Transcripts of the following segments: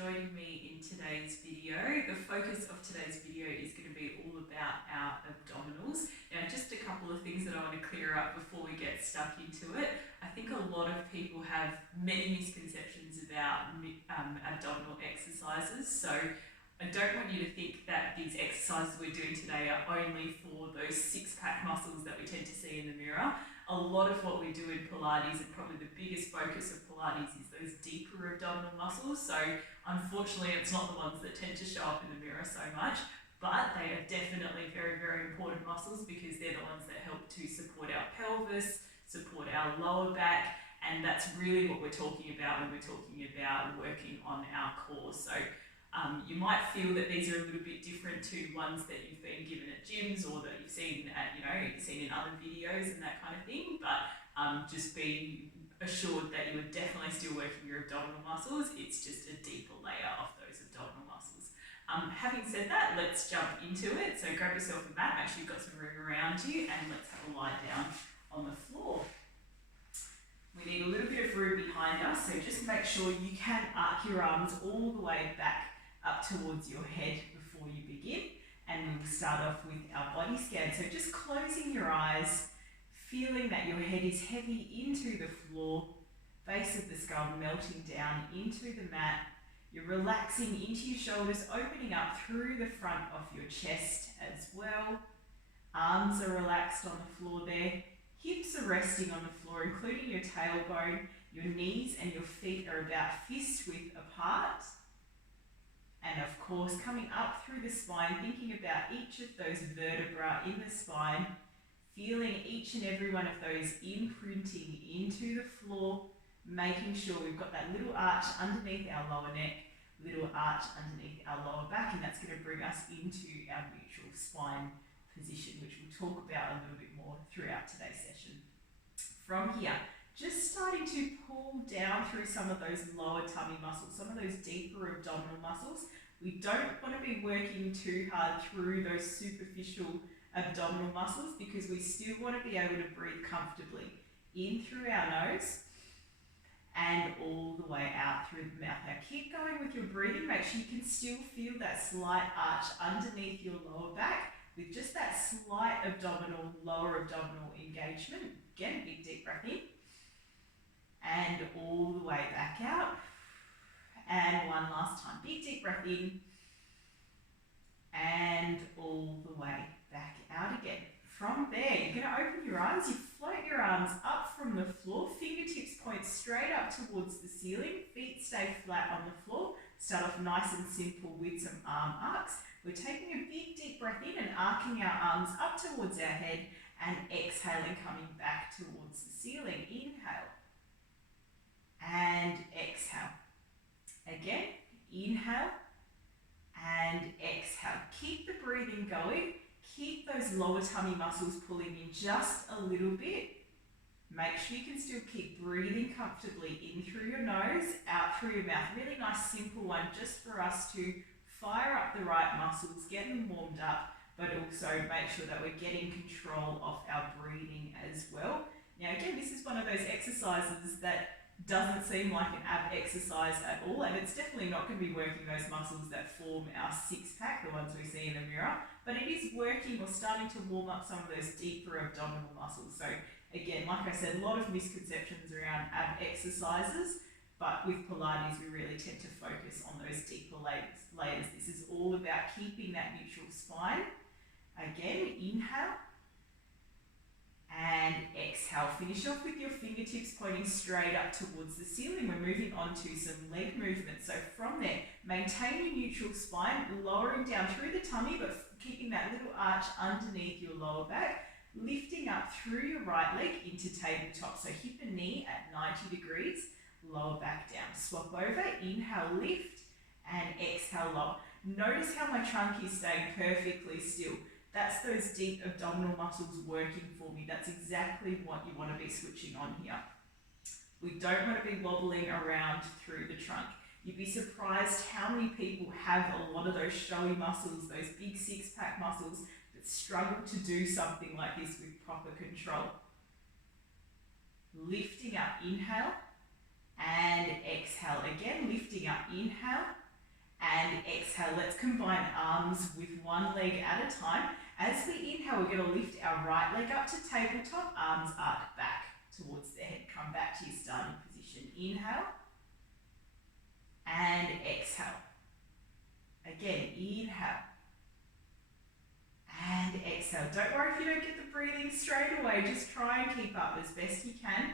joining me in today's video. The focus of today's video is going to be all about our abdominals. Now, just a couple of things that I want to clear up before we get stuck into it. I think a lot of people have many misconceptions about abdominal exercises. So I don't want you to think that these exercises we're doing today are only for those six-pack muscles that we tend to see in the mirror. A lot of what we do in Pilates, and probably the biggest focus of Pilates, is those deeper abdominal muscles. So unfortunately, it's not the ones that tend to show up in the mirror so much, but they are definitely very, very important muscles because they're the ones that help to support our pelvis, support our lower back, and that's really what we're talking about when we're talking about working on our core. So you might feel that these are a little bit different to ones that you've been given at gyms or that you've seen at, seen in other videos and that kind of thing, but just be assured that you are definitely still working your abdominal muscles. It's just a deeper layer of those abdominal muscles. Having said that, let's jump into it. So grab yourself a mat, make sure you've got some room around you, and let's have a lie down on the floor. We need a little bit of room behind us, so just make sure you can arc your arms all the way back up towards your head before you begin, and we'll start off with our body scan. So just closing your eyes, feeling that your head is heavy into the floor, base of the skull melting down into the mat. You're relaxing into your shoulders, opening up through the front of your chest as well. Arms are relaxed on the floor there. Hips are resting on the floor, including your tailbone. Your knees and your feet are about fist width apart. And of course, coming up through the spine, thinking about each of those vertebrae in the spine, feeling each and every one of those imprinting into the floor, making sure we've got that little arch underneath our lower neck, little arch underneath our lower back, and that's going to bring us into our neutral spine position, which we'll talk about a little bit more throughout today's session. From here, just starting to pull down through some of those lower tummy muscles, some of those deeper abdominal muscles. We don't want to be working too hard through those superficial abdominal muscles because we still want to be able to breathe comfortably in through our nose and all the way out through the mouth. Now keep going with your breathing. Make sure you can still feel that slight arch underneath your lower back with just that slight abdominal, lower abdominal engagement. Again, big deep breath in. And all the way back out. And one last time. Big deep breath in. And all the way back out again. From there, you're going to open your arms. You float your arms up from the floor. Fingertips point straight up towards the ceiling. Feet stay flat on the floor. Start off nice and simple with some arm arcs. We're taking a big deep breath in and arcing our arms up towards our head. And exhaling, coming back towards the ceiling. Inhale. And exhale. Again, inhale and exhale. Keep the breathing going. Keep those lower tummy muscles pulling in just a little bit. Make sure you can still keep breathing comfortably in through your nose, out through your mouth. Really nice, simple one just for us to fire up the right muscles, get them warmed up, but also make sure that we're getting control of our breathing as well. Now again, this is one of those exercises that doesn't seem like an ab exercise at all, and it's definitely not going to be working those muscles that form our six-pack, the ones we see in the mirror, but it is working or starting to warm up some of those deeper abdominal muscles. So again, like I said, a lot of misconceptions around ab exercises, but with Pilates we really tend to focus on those deeper layers. This is all about keeping that neutral spine. Again, inhale. And exhale. Finish off with your fingertips pointing straight up towards the ceiling. We're moving on to some leg movement. So from there, maintain your neutral spine, lowering down through the tummy, but keeping that little arch underneath your lower back, lifting up through your right leg into tabletop. So hip and knee at 90 degrees, lower back down. Swap over, inhale, lift, and exhale, lower. Notice how my trunk is staying perfectly still. That's those deep abdominal muscles working for me. That's exactly what you want to be switching on here. We don't want to be wobbling around through the trunk. You'd be surprised how many people have a lot of those showy muscles, those big six-pack muscles, that struggle to do something like this with proper control. Lifting up, inhale, and exhale. Again, lifting up, inhale, and exhale. Let's combine arms with one leg at a time. As we inhale, we're going to lift our right leg up to tabletop, arms arc back towards the head. Come back to your starting position. Inhale and exhale. Again, inhale and exhale. Don't worry if you don't get the breathing straight away. Just try and keep up as best you can.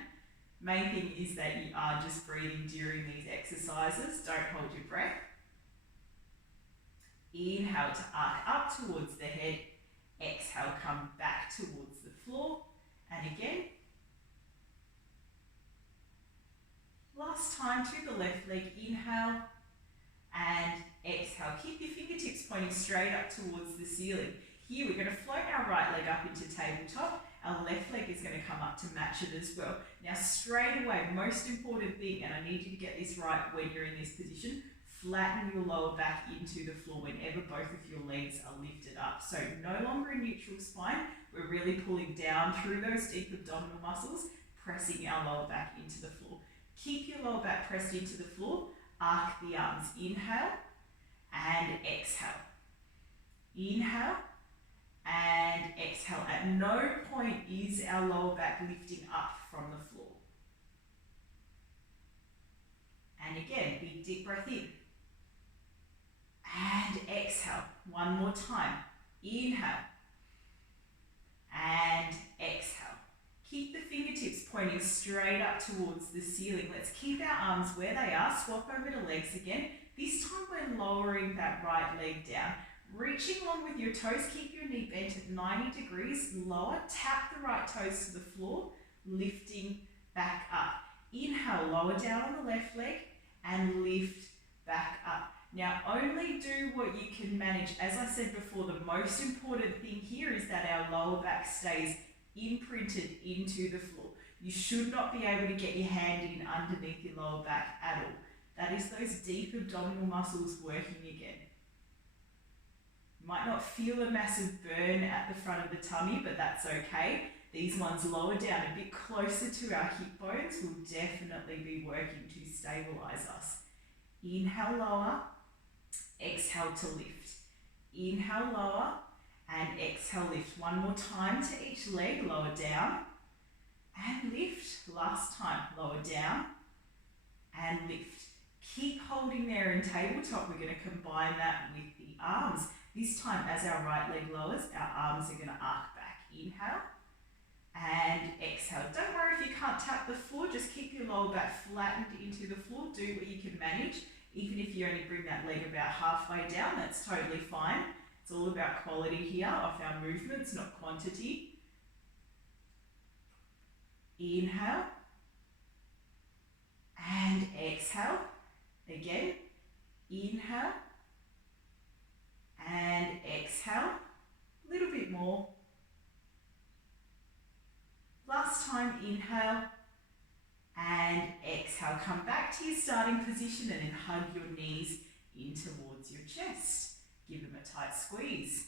Main thing is that you are just breathing during these exercises. Don't hold your breath. Inhale to arc up towards the head. Exhale, come back towards the floor. And again. Last time to the left leg. Inhale and exhale. Keep your fingertips pointing straight up towards the ceiling. Here we're going to float our right leg up into tabletop. Our left leg is going to come up to match it as well. Now straight away, most important thing, and I need you to get this right when you're in this position, flatten your lower back into the floor whenever both of your legs are lifted up. So no longer a neutral spine, we're really pulling down through those deep abdominal muscles, pressing our lower back into the floor. Keep your lower back pressed into the floor, arc the arms, inhale and exhale. Inhale and exhale. At no point is our lower back lifting up from the floor. And again, big deep breath in. And exhale. One more time. Inhale. And exhale. Keep the fingertips pointing straight up towards the ceiling. Let's keep our arms where they are. Swap over to legs again. This time we're lowering that right leg down. Reaching along with your toes, keep your knee bent at 90 degrees, lower, tap the right toes to the floor, lifting back up. Inhale, lower down on the left leg and lift back up. Now only do what you can manage. As I said before, the most important thing here is that our lower back stays imprinted into the floor. You should not be able to get your hand in underneath your lower back at all. That is those deep abdominal muscles working again. Might not feel a massive burn at the front of the tummy, but that's okay. These ones lower down a bit closer to our hip bones will definitely be working to stabilize us. Inhale, lower, exhale to lift. Inhale, lower, and exhale, lift. One more time to each leg, lower down, and lift. Last time, lower down, and lift. Keep holding there in tabletop. We're going to combine that with the arms. This time, as our right leg lowers, our arms are going to arc back. Inhale and exhale. Don't worry if you can't tap the floor, just keep your lower back flattened into the floor. Do what you can manage. Even if you only bring that leg about halfway down, that's totally fine. It's all about quality here of our movements, not quantity. Inhale and exhale. Again, inhale and exhale, a little bit more. Last time, inhale and exhale. Come back to your starting position and then hug your knees in towards your chest. Give them a tight squeeze.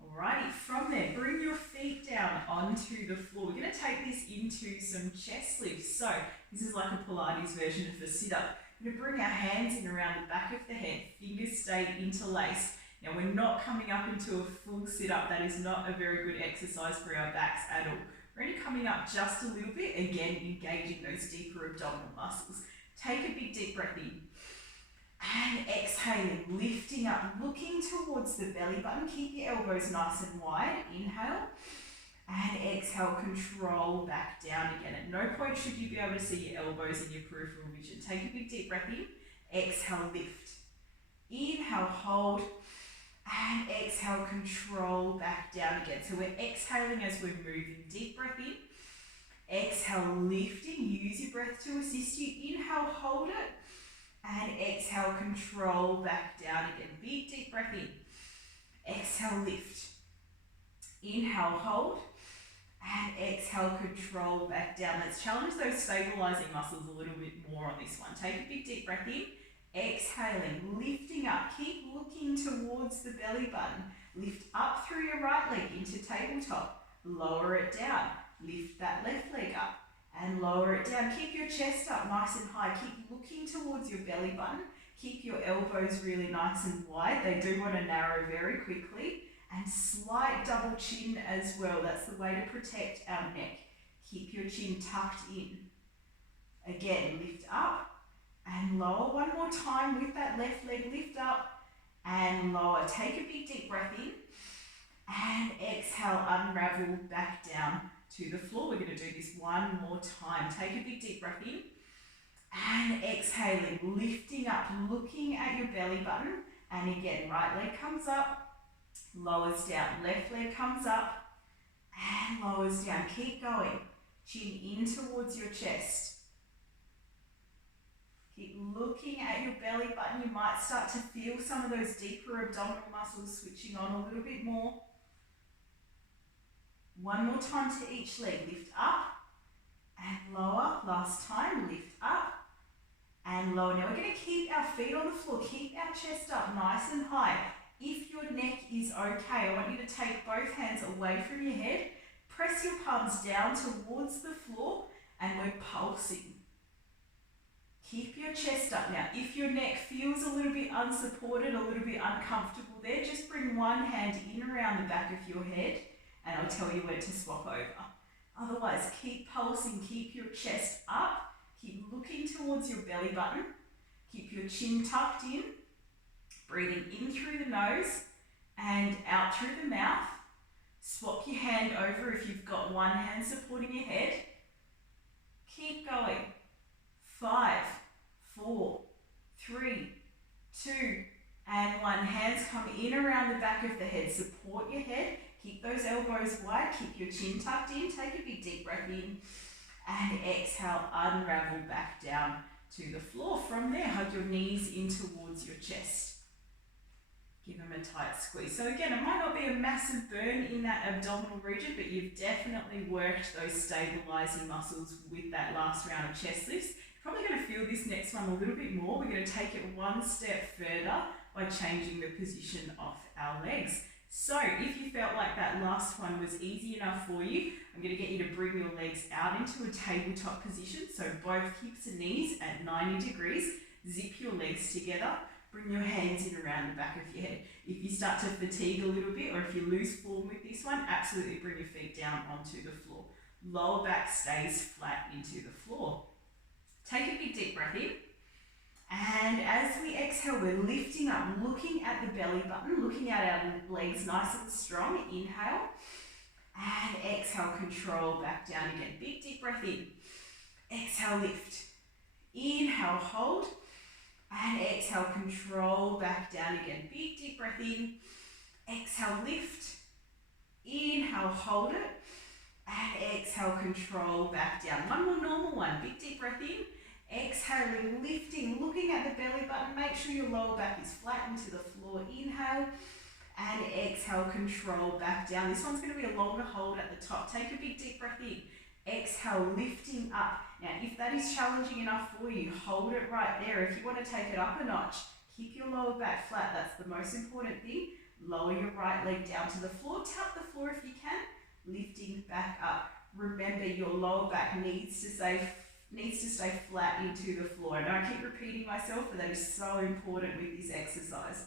Alrighty, from there, bring your feet down onto the floor. We're going to take this into some chest lifts. So this is like a Pilates version of a sit-up. We're going to bring our hands in around the back of the head, fingers stay interlaced. Now we're not coming up into a full sit-up. That is not a very good exercise for our backs at all. We're only coming up just a little bit, again engaging those deeper abdominal muscles. Take a big deep breath in. And exhaling, lifting up, looking towards the belly button. Keep your elbows nice and wide. Inhale and exhale, control back down again. At no point should you be able to see your elbows in your peripheral vision. Take a big deep breath in. Exhale, lift. Inhale, hold. And exhale, control back down again. So we're exhaling as we're moving. Deep breath in. Exhale, lifting. Use your breath to assist you. Inhale, hold it. And exhale, control back down again. Big deep breath in. Exhale, lift. Inhale, hold. And exhale, control back down. Let's challenge those stabilising muscles a little bit more on this one. Take a big deep breath in. Exhaling, lifting up. Keep looking towards the belly button. Lift up through your right leg into tabletop. Lower it down. Lift that left leg up. And lower it down. Keep your chest up nice and high. Keep looking towards your belly button. Keep your elbows really nice and wide. They do want to narrow very quickly. And slight double chin as well. That's the way to protect our neck. Keep your chin tucked in. Again, lift up and lower. One more time with that left leg. Lift up and lower. Take a big deep breath in. And exhale, unravel back down to the floor. We're going to do this one more time. Take a big deep breath in. And exhaling, lifting up, looking at your belly button. And again, right leg comes up. Lowers down, left leg comes up and lowers down. Keep going. Chin in towards your chest. Keep looking at your belly button. You might start to feel some of those deeper abdominal muscles switching on a little bit more. One more time to each leg. Lift up and lower. Last time, lift up and lower. Now we're going to keep our feet on the floor. Keep our chest up nice and high. If your neck is okay, I want you to take both hands away from your head. Press your palms down towards the floor and we're pulsing. Keep your chest up. Now, if your neck feels a little bit unsupported, a little bit uncomfortable there, just bring one hand in around the back of your head and I'll tell you when to swap over. Otherwise, keep pulsing, keep your chest up, keep looking towards your belly button, keep your chin tucked in. Breathing in through the nose and out through the mouth. Swap your hand over if you've got one hand supporting your head. Keep going. 5, 4, 3, 2, and 1. Hands come in around the back of the head. Support your head. Keep those elbows wide. Keep your chin tucked in. Take a big deep breath in. And exhale, unravel back down to the floor. From there, hug your knees in towards your chest. Give them a tight squeeze. So again, it might not be a massive burn in that abdominal region, but you've definitely worked those stabilising muscles with that last round of chest lifts. You're probably going to feel this next one a little bit more. We're going to take it one step further by changing the position of our legs. So if you felt like that last one was easy enough for you, I'm going to get you to bring your legs out into a tabletop position. So both hips and knees at 90 degrees. Zip your legs together. Bring your hands in around the back of your head. If you start to fatigue a little bit or if you lose form with this one, absolutely bring your feet down onto the floor. Lower back stays flat into the floor. Take a big deep breath in. And as we exhale, we're lifting up, looking at the belly button, looking at our legs nice and strong. Inhale. And exhale, control back down again. Big deep breath in. Exhale, lift. Inhale, hold. And exhale, control back down again. Big deep breath in. Exhale, lift. Inhale, hold it. And exhale, control back down. One more normal one. Big deep breath in. Exhaling, lifting, looking at the belly button. Make sure your lower back is flat into the floor. Inhale. And exhale, control back down. This one's going to be a longer hold at the top. Take a big deep breath in. Exhale, lifting up. Now, if that is challenging enough for you, hold it right there. If you want to take it up a notch, keep your lower back flat. That's the most important thing. Lower your right leg down to the floor. Tap the floor if you can. Lifting back up. Remember, your lower back needs to stay flat into the floor. I know I keep repeating myself, but that is so important with this exercise.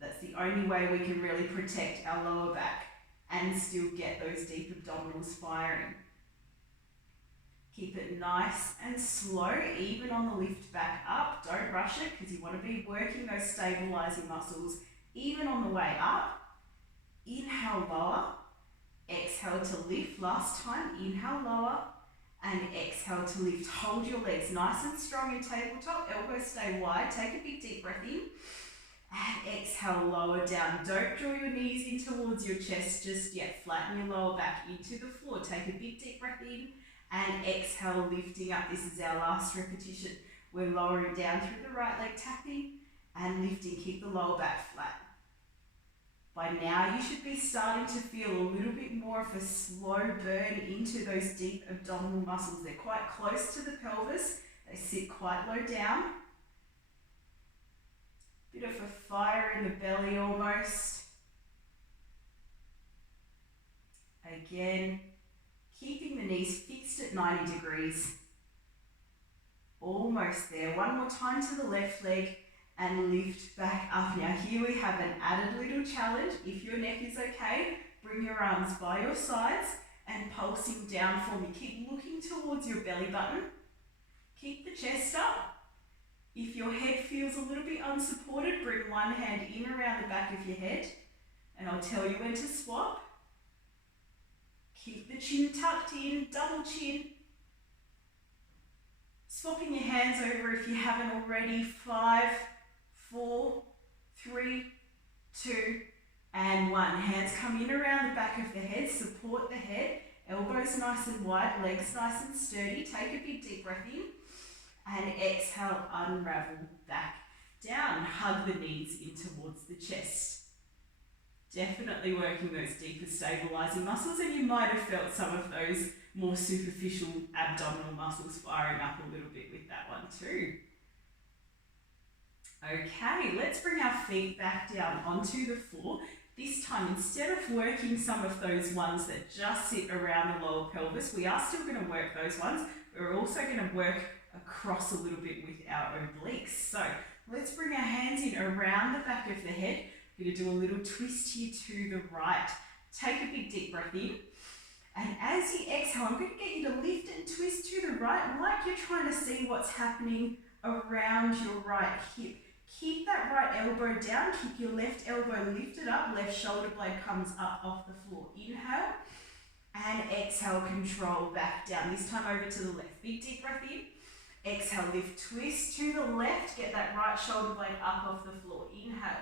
That's the only way we can really protect our lower back and still get those deep abdominals firing. Keep it nice and slow, even on the lift back up. Don't rush it because you want to be working those stabilising muscles even on the way up. Inhale, lower. Exhale to lift. Last time, inhale, lower. And exhale to lift. Hold your legs nice and strong in tabletop. Elbows stay wide. Take a big deep breath in. And exhale, lower down. Don't draw your knees in towards your chest just yet. Flatten your lower back into the floor. Take a big deep breath in. And exhale, lifting up. This is our last repetition. We're lowering down through the right leg, tapping and lifting. Keep the lower back flat. By now, you should be starting to feel a little bit more of a slow burn into those deep abdominal muscles. They're quite close to the pelvis. They sit quite low down. Bit of a fire in the belly almost. Again, keeping the knees fixed at 90 degrees. Almost there. One more time to the left leg and lift back up. Now here we have an added little challenge. If your neck is okay, bring your arms by your sides and pulsing down for me. Keep looking towards your belly button. Keep the chest up. If your head feels a little bit unsupported, bring one hand in around the back of your head and I'll tell you when to swap. Keep the chin tucked in, double chin. Swapping your hands over if you haven't already. 5, 4, 3, 2, and 1. Hands come in around the back of the head, support the head, elbows nice and wide, legs nice and sturdy. Take a big deep breath in and exhale, unravel back down. Hug the knees in towards the chest. Definitely working those deeper stabilising muscles, and you might have felt some of those more superficial abdominal muscles firing up a little bit with that one too. Okay, let's bring our feet back down onto the floor. This time, instead of working some of those ones that just sit around the lower pelvis, we are still going to work those ones, but we're also going to work across a little bit with our obliques. So let's bring our hands in around the back of the head. We're going to do a little twist here to the right. Take a big deep breath in. And as you exhale, I'm going to get you to lift and twist to the right, like you're trying to see what's happening around your right hip. Keep that right elbow down. Keep your left elbow lifted up. Left shoulder blade comes up off the floor. Inhale. And exhale, control back down. This time over to the left. Big deep breath in. Exhale, lift, twist to the left. Get that right shoulder blade up off the floor. Inhale.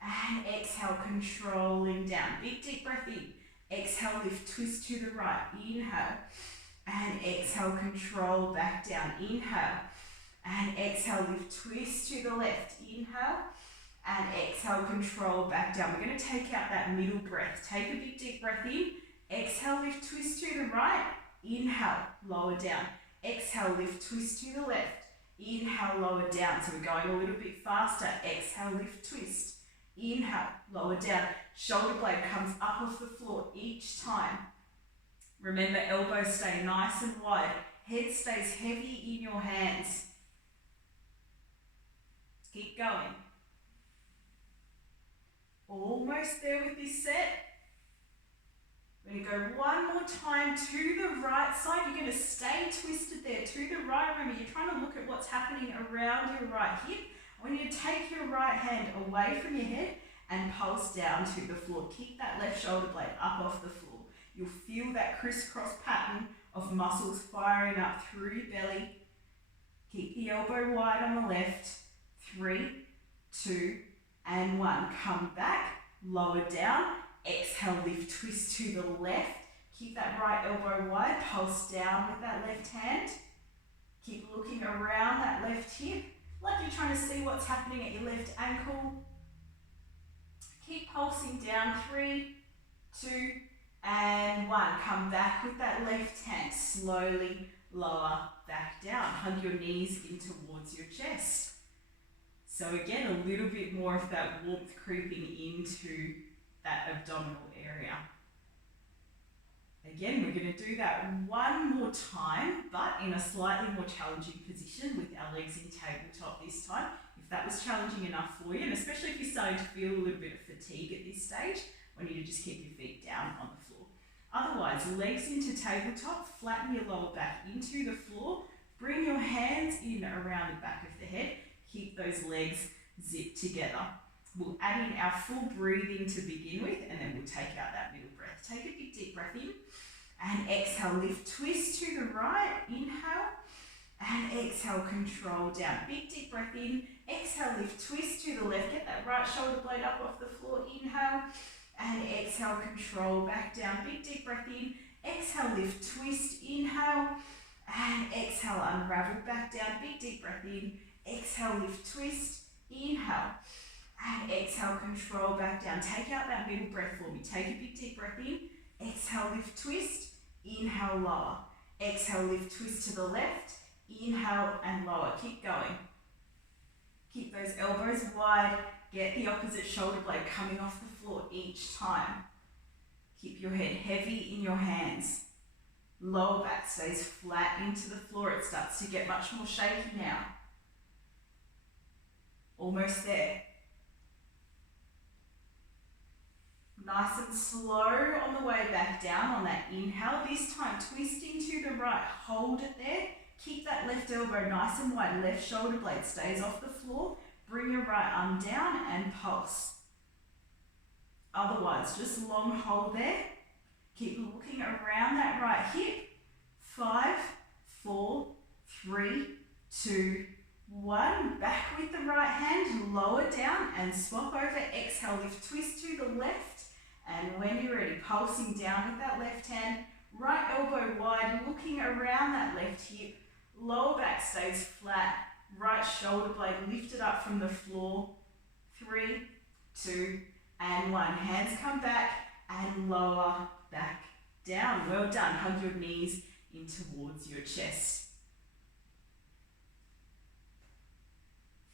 And exhale, controlling down. Big deep breath in. Exhale, lift, twist to the right. Inhale. And exhale, control back down. Inhale. And exhale, lift, twist to the left. Inhale. And exhale, control back down. We're going to take out that middle breath. Take a big deep breath in. Exhale, lift, twist to the right. Inhale, lower down. Exhale, lift, twist to the left. Inhale, lower down. So we're going a little bit faster. Exhale, lift, twist. Inhale, lower down. Shoulder blade comes up off the floor each time. Remember, elbows stay nice and wide. Head stays heavy in your hands. Keep going. Almost there with this set. We're going to go one more time to the right side. You're going to stay twisted there to the right. Remember, you're trying to look at what's happening around your right hip. I want you to take your right hand away from your head and pulse down to the floor. Keep that left shoulder blade up off the floor. You'll feel that crisscross pattern of muscles firing up through your belly. Keep the elbow wide on the left. 3, 2, and 1. Come back, lower down. Exhale, lift, twist to the left. Keep that right elbow wide. Pulse down with that left hand. Keep looking around that left hip, like you're trying to see what's happening at your left ankle. Keep pulsing down. 3, 2, and 1. Come back with that left hand. Slowly lower back down. Hug your knees in towards your chest. So again, a little bit more of that warmth creeping into that abdominal area. Again, we're going to do that one more time, but in a slightly more challenging position with our legs in tabletop this time. If that was challenging enough for you, and especially if you're starting to feel a little bit of fatigue at this stage, I want you to just keep your feet down on the floor. Otherwise, legs into tabletop, flatten your lower back into the floor, bring your hands in around the back of the head, keep those legs zipped together. We'll add in our full breathing to begin with, and then we'll take out that middle breath. Take a big deep breath in, and exhale, lift, twist to the right, inhale, and exhale, control down. Big deep breath in, exhale, lift, twist to the left, get that right shoulder blade up off the floor, inhale, and exhale, control back down. Big deep breath in, exhale, lift, twist, inhale, and exhale, unravel back down. Big deep breath in, exhale, lift, twist, inhale, and exhale, control back down. Take out that middle breath for me. Take a big deep breath in, exhale, lift, twist, inhale, lower. Exhale, lift, twist to the left, inhale and lower. Keep going. Keep those elbows wide. Get the opposite shoulder blade coming off the floor each time. Keep your head heavy in your hands. Lower back stays flat into the floor. It starts to get much more shaky now. Almost almost there. Nice and slow on the way back down on that inhale. This time, twisting to the right, hold it there. Keep that left elbow nice and wide. Left shoulder blade stays off the floor. Bring your right arm down and pulse. Otherwise, just long hold there. Keep looking around that right hip. 5, 4, 3, 2, 1. Back with the right hand, lower down and swap over. Exhale, lift, twist to the left. And when you're ready, pulsing down with that left hand. Right elbow wide, looking around that left hip. Lower back stays flat. Right shoulder blade lifted up from the floor. 3, 2, and 1. Hands come back and lower back down. Well done. Hug your knees in towards your chest.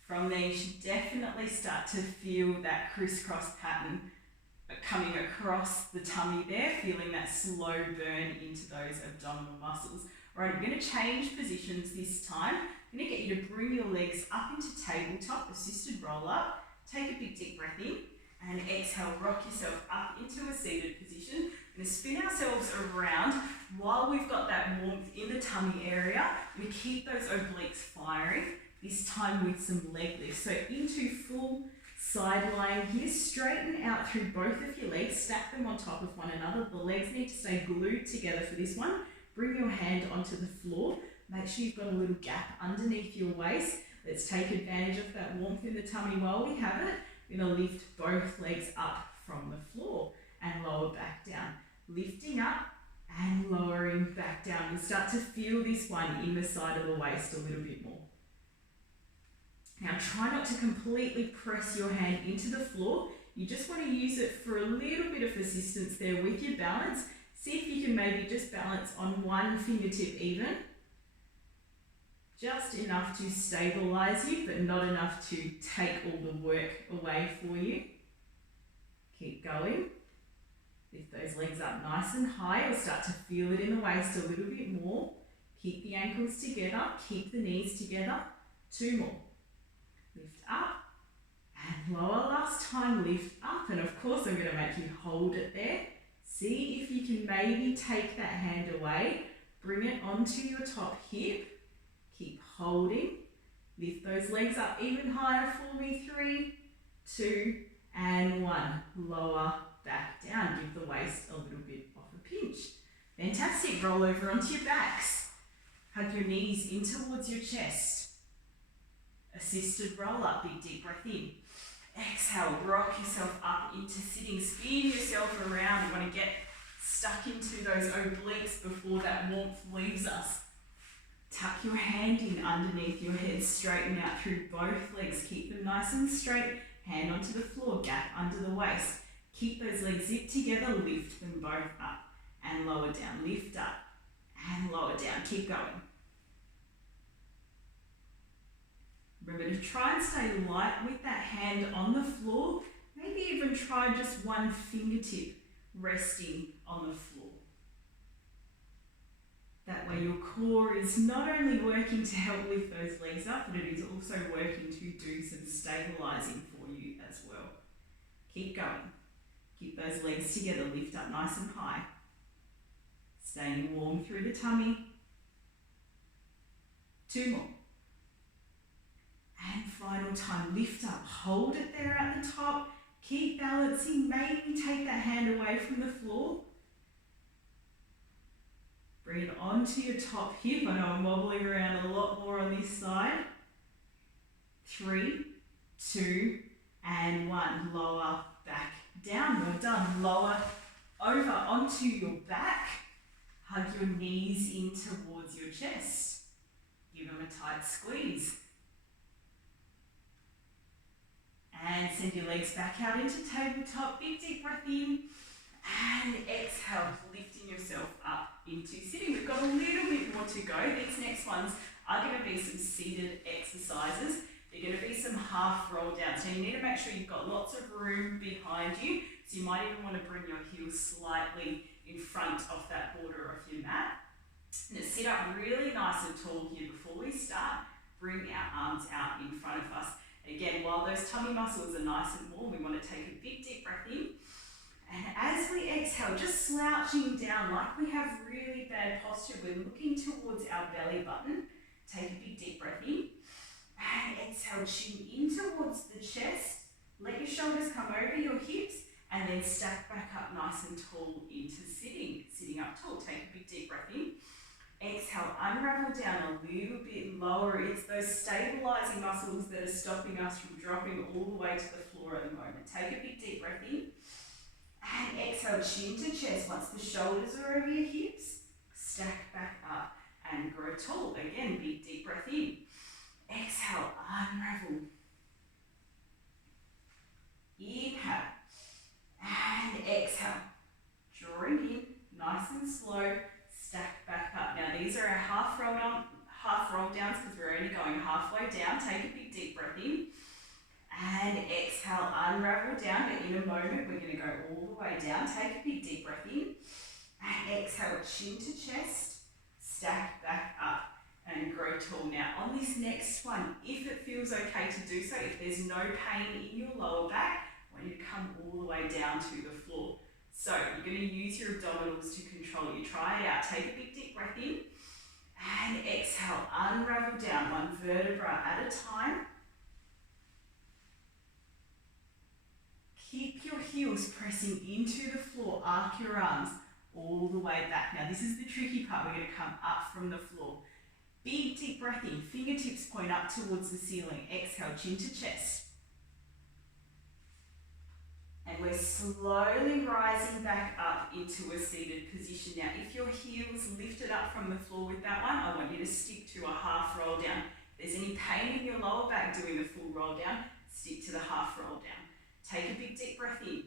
From there, you should definitely start to feel that crisscross pattern coming across the tummy there, feeling that slow burn into those abdominal muscles. All right, I'm going to change positions this time. I'm going to get you to bring your legs up into tabletop, assisted roll up. Take a big deep breath in and exhale, rock yourself up into a seated position. We're going to spin ourselves around while we've got that warmth in the tummy area. We keep those obliques firing, this time with some leg lifts. So into full side lying here, straighten out through both of your legs, stack them on top of one another. The legs need to stay glued together for this one. Bring your hand onto the floor. Make sure you've got a little gap underneath your waist. Let's take advantage of that warmth in the tummy while we have it. We're going to lift both legs up from the floor and lower back down. Lifting up and lowering back down. You'll start to feel this one in the side of the waist a little bit more. Now try not to completely press your hand into the floor. You just want to use it for a little bit of assistance there with your balance. See if you can maybe just balance on one fingertip even. Just enough to stabilize you, but not enough to take all the work away for you. Keep going. Lift those legs up nice and high. You'll start to feel it in the waist a little bit more. Keep the ankles together. Keep the knees together. 2 more. Lift up and lower. Last time, lift up. And of course, I'm going to make you hold it there. See if you can maybe take that hand away. Bring it onto your top hip. Keep holding. Lift those legs up even higher for me. 3, 2, and 1. Lower back down. Give the waist a little bit of a pinch. Fantastic. Roll over onto your backs. Hug your knees in towards your chest. Assisted roll up. Big deep breath in. Exhale. Rock yourself up into sitting. Spin yourself around. You want to get stuck into those obliques before that warmth leaves us. Tuck your hand in underneath your head. Straighten out through both legs. Keep them nice and straight. Hand onto the floor. Gap under the waist. Keep those legs zipped together. Lift them both up and lower down. Lift up and lower down. Keep going. Remember to try and stay light with that hand on the floor. Maybe even try just one fingertip resting on the floor. That way your core is not only working to help lift those legs up, but it is also working to do some stabilising for you as well. Keep going. Keep those legs together. Lift up nice and high. Staying warm through the tummy. 2 more. And final time, lift up, hold it there at the top, keep balancing, maybe take that hand away from the floor. Bring it onto your top hip. I know I'm wobbling around a lot more on this side. 3, 2, and 1. Lower back down. Well done. Lower over onto your back. Hug your knees in towards your chest. Give them a tight squeeze. And send your legs back out into tabletop. Big deep breath in. And exhale, lifting yourself up into sitting. We've got a little bit more to go. These next ones are going to be some seated exercises. They're going to be some half roll downs. So you need to make sure you've got lots of room behind you. So you might even want to bring your heels slightly in front of that border of your mat. Now sit up really nice and tall here before we start. Bring our arms out in front of us. Again, while those tummy muscles are nice and warm, we want to take a big deep breath in. And as we exhale, just slouching down like we have really bad posture, we're looking towards our belly button. Take a big deep breath in. And exhale, chin in towards the chest. Let your shoulders come over your hips and then stack back up nice and tall into sitting. Sitting up tall, take a big deep breath in. Exhale, unravel down a little bit lower. It's those stabilising muscles that are stopping us from dropping all the way to the floor at the moment. Take a big deep breath in. And exhale, chin to chest. Once the shoulders are over your hips, stack back up and grow tall. Again, big deep breath in. Exhale, unravel. Inhale. And exhale. Drawing in, nice and slow. Stack back up. Now these are our half roll downs because we're only going halfway down. Take a big deep breath in. And exhale, unravel down. But in a moment, we're going to go all the way down. Take a big deep breath in. And exhale, chin to chest. Stack back up and grow tall. Now on this next one, if it feels okay to do so, if there's no pain in your lower back, I want you to come all the way down to the floor. So you're going to use your abdominals to control you. Try it out. Take a big deep breath in. And exhale, unravel down one vertebra at a time. Keep your heels pressing into the floor. Arc your arms all the way back. Now this is the tricky part. We're going to come up from the floor. Big deep breath in. Fingertips point up towards the ceiling. Exhale, chin to chest. And we're slowly rising back up into a seated position. Now, if your heels lifted up from the floor with that one, I want you to stick to a half roll down. If there's any pain in your lower back doing the full roll down, stick to the half roll down. Take a big deep breath in.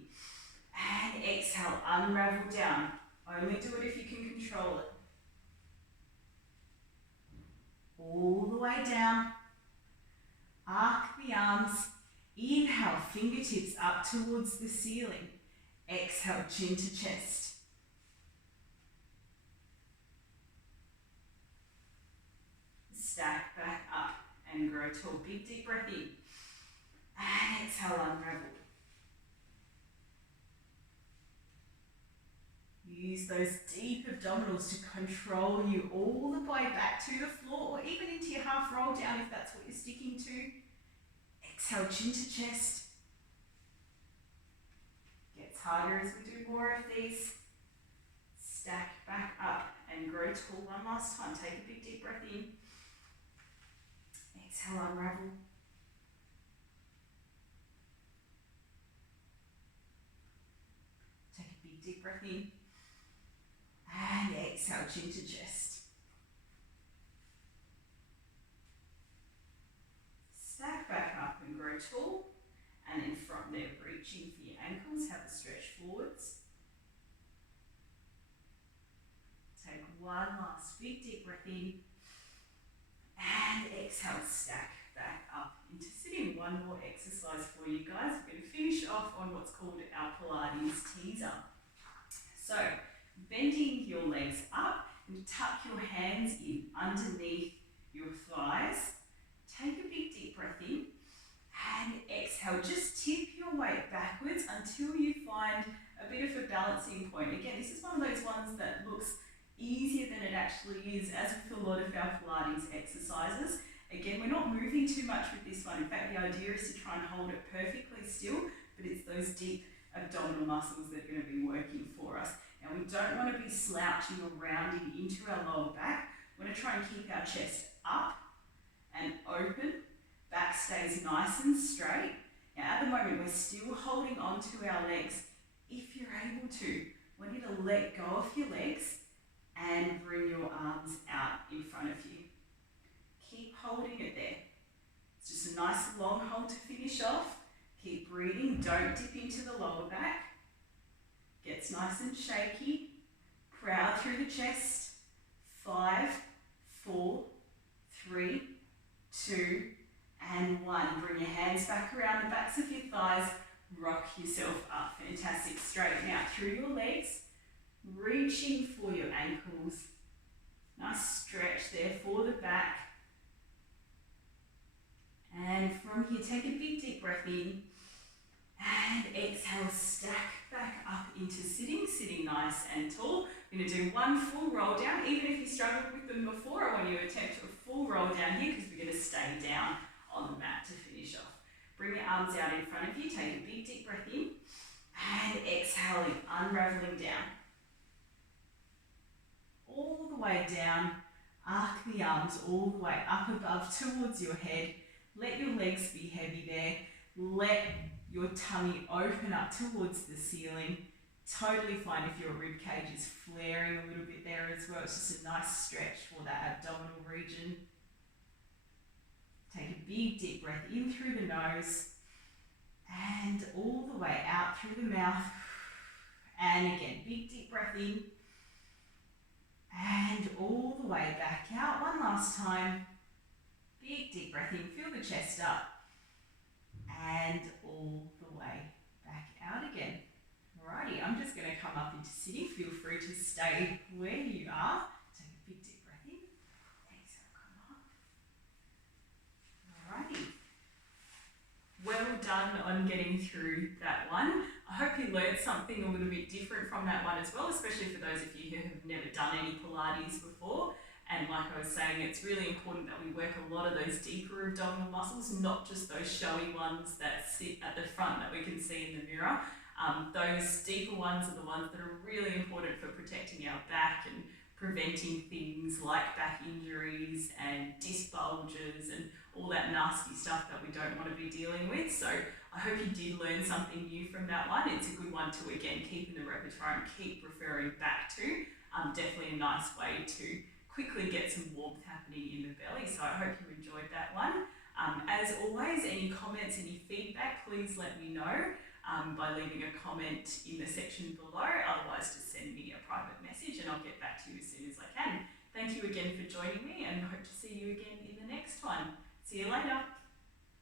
And exhale, unravel down. Only do it if you can control it. All the way down. Arc the arms. Inhale, fingertips up towards the ceiling. Exhale, chin to chest. Stack back up and grow tall. Big deep breath in. And exhale, unravel. Use those deep abdominals to control you all the way back to the floor or even into your half roll down if that's what you're sticking to. Exhale, chin to chest. Gets harder as we do more of these. Stack back up and grow tall one last time. Take a big deep breath in. Exhale, unravel. Take a big deep breath in. And exhale, chin to chest. Stack back up and grow tall. And then from there, reaching for your ankles, have a stretch forwards. Take one last big deep breath in. And exhale, stack back up into sitting. One more exercise for you guys. We're going to finish off on what's called our Pilates teaser. So, bending your legs up and tuck your hands in underneath your thighs. Take a big deep breath in and exhale. Just tip your weight backwards until you find a bit of a balancing point. Again, this is one of those ones that looks easier than it actually is, as with a lot of our Pilates exercises. Again, we're not moving too much with this one. In fact, the idea is to try and hold it perfectly still, but it's those deep abdominal muscles that are going to be working for us. Now, we don't want to be slouching or rounding into our lower back. We want to try and keep our chest up and open. Back stays nice and straight. Now, at the moment, we're still holding on to our legs. If you're able to, I want you to let go of your legs and bring your arms out in front of you. Keep holding it there. It's just a nice long hold to finish off. Keep breathing. Don't dip into the lower back. Gets nice and shaky. Proud through the chest. 5, 4, 3, 2, and 1. Bring your hands back around the backs of your thighs. Rock yourself up. Fantastic. Straighten out through your legs. Reaching for your ankles. Nice stretch there for the back. And from from here, take a big deep breath in and exhale, stack back up into sitting, sitting nice and tall. We're going to do one full roll down. Even if you struggled with them before, I want you to attempt a full roll down here because we're going to stay down on the mat to finish off. Bring your arms out in front of you, take a big deep breath in and exhaling, unraveling down. All the way down, arc the arms all the way up above towards your head. Let your legs be heavy there. Let your tummy open up towards the ceiling. Totally fine if your rib cage is flaring a little bit there as well. It's just a nice stretch for that abdominal region. Take a big deep breath in through the nose and all the way out through the mouth. And again, big deep breath in and all the way back out. One last time. Big deep breath in, feel the chest up and all the way back out again. Alrighty, I'm just going to come up into sitting. Feel free to stay where you are. Take a big deep breath in. Exhale, come up. Alrighty. Well done on getting through that one. I hope you learned something a little bit different from that one as well, especially for those of you who have never done any Pilates before. And like I was saying, it's really important that we work a lot of those deeper abdominal muscles, not just those showy ones that sit at the front that we can see in the mirror. Those deeper ones are the ones that are really important for protecting our back and preventing things like back injuries and disc bulges and all that nasty stuff that we don't want to be dealing with. So I hope you did learn something new from that one. It's a good one to, again, keep in the repertoire and keep referring back to. Definitely a nice way to quickly get some warmth happening in the belly. So I hope you enjoyed that one. As always, any comments, any feedback, please let me know by leaving a comment in the section below. Otherwise, just send me a private message and I'll get back to you as soon as I can. Thank you again for joining me and hope to see you again in the next one. See you later.